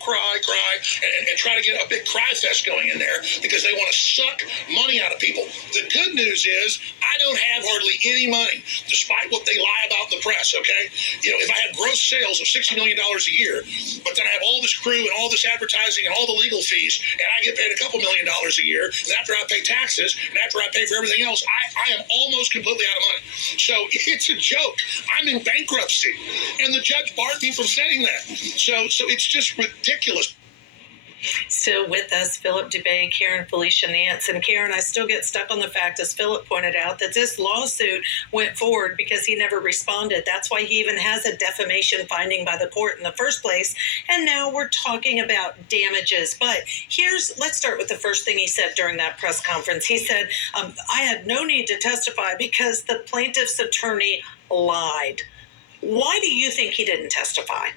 cry, and try to get a big cry fest going in there because they want to suck money out of people. The good news is I don't have hardly any money, despite what they lie about in the press, okay? You know, if I had gross sales of $60 million a year, but then I have all this crew and all this advertising and all the legal fees, and I get paid a couple $1 million a year, and after I pay taxes, and after I pay for everything else, I am almost completely out of money. So it's a joke. I'm in bankruptcy, and the judge barred me from saying that. So it's just ridiculous. Still with us, Philip Dubé, Karen Felicia Nance. And Karen, I still get stuck on the fact, as Philip pointed out, that this lawsuit went forward because he never responded. That's why he even has a defamation finding by the court in the first place. And now we're talking about damages. But let's start with the first thing he said during that press conference. He said, I had no need to testify because the plaintiff's attorney lied. Why do you think he didn't testify?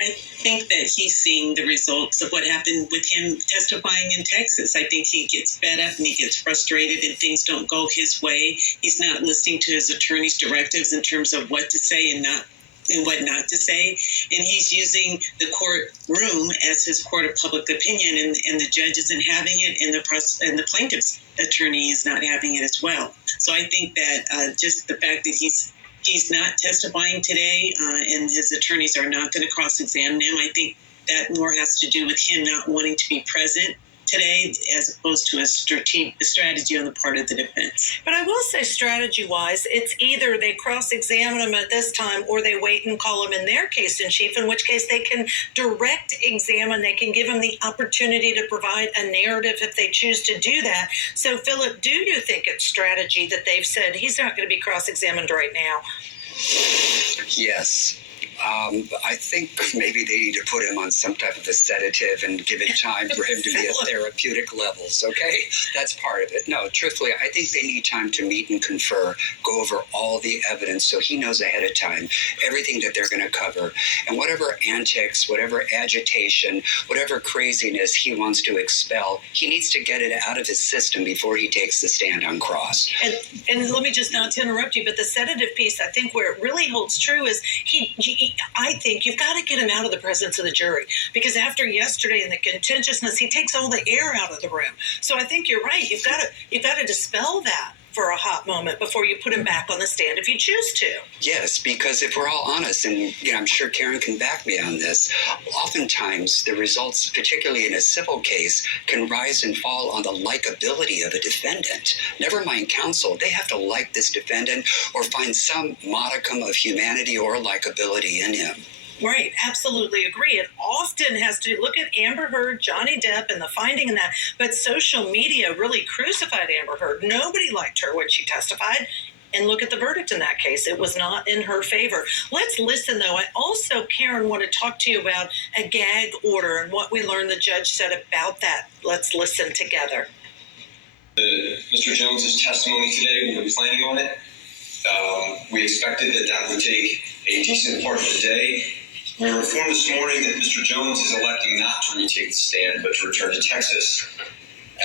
I think that he's seeing the results of what happened with him testifying in Texas. I think he gets fed up and he gets frustrated and things don't go his way. He's not listening to his attorney's directives in terms of what to say and what not to say. And he's using the courtroom as his court of public opinion, and the judge isn't having it, and the plaintiff's attorney is not having it as well. So I think that just the fact that he's not testifying today, and his attorneys are not going to cross-examine him. I think that more has to do with him not wanting to be present today as opposed to a strategy on the part of the defense. But I will say, strategy-wise, it's either they cross-examine him at this time or they wait and call him in their case in chief, in which case they can direct examine. They can give him the opportunity to provide a narrative if they choose to do that. So, Philip, do you think it's strategy that they've said he's not going to be cross-examined right now? Yes. I think maybe they need to put him on some type of a sedative and give it time for him to be at therapeutic levels, okay? That's part of it. No, truthfully, I think they need time to meet and confer, go over all the evidence so he knows ahead of time everything that they're going to cover. And whatever antics, whatever agitation, whatever craziness he wants to expel, he needs to get it out of his system before he takes the stand on cross. And let me just, not to interrupt you, but the sedative piece, I think where it really holds true is I think you've got to get him out of the presence of the jury, because after yesterday and the contentiousness, he takes all the air out of the room. So I think you're right. You've got to dispel that for a hot moment before you put him back on the stand if you choose to. Yes, because if we're all honest, and I'm sure Karen can back me on this, oftentimes the results, particularly in a civil case, can rise and fall on the likability of a defendant. Never mind counsel, they have to like this defendant or find some modicum of humanity or likability in him. Right, absolutely agree. It often has to look at Amber Heard, Johnny Depp, and the finding in that. But social media really crucified Amber Heard. Nobody liked her when she testified. And look at the verdict in that case. It was not in her favor. Let's listen, though. I also, Karen, want to talk to you about a gag order and what we learned the judge said about that. Let's listen together. Mr. Jones's testimony today, we were planning on it. We expected that would take a decent part of the day. We were informed this morning that Mr. Jones is electing not to retake the stand, but to return to Texas.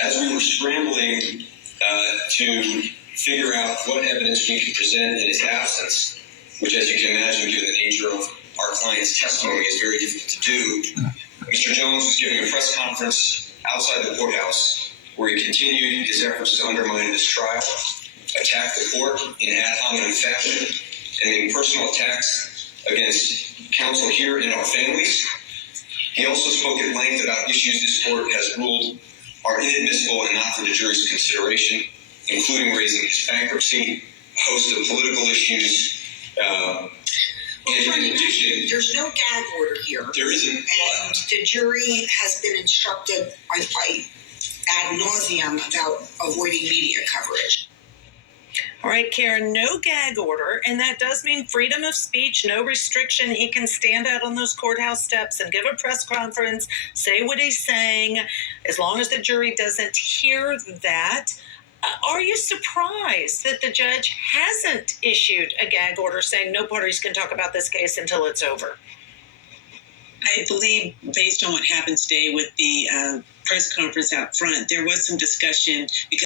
As we were scrambling to figure out what evidence we could present in his absence, which, as you can imagine, given the nature of our client's testimony, is very difficult to do, Mr. Jones was giving a press conference outside the courthouse where he continued his efforts to undermine this trial, attack the court in ad hominem fashion, and make personal attacks against counsel here and our families. He also spoke at length about issues this court has ruled are inadmissible and not for the jury's consideration, including raising his bankruptcy, a host of political issues. In addition, there's no gag order here. There isn't. And the jury has been instructed ad nauseum about avoiding media coverage. All right, Karen, no gag order, and that does mean freedom of speech, no restriction. He can stand out on those courthouse steps and give a press conference, say what he's saying, as long as the jury doesn't hear that. Are you surprised that the judge hasn't issued a gag order saying no parties can talk about this case until it's over? I believe, based on what happened today with the press conference out front, there was some discussion because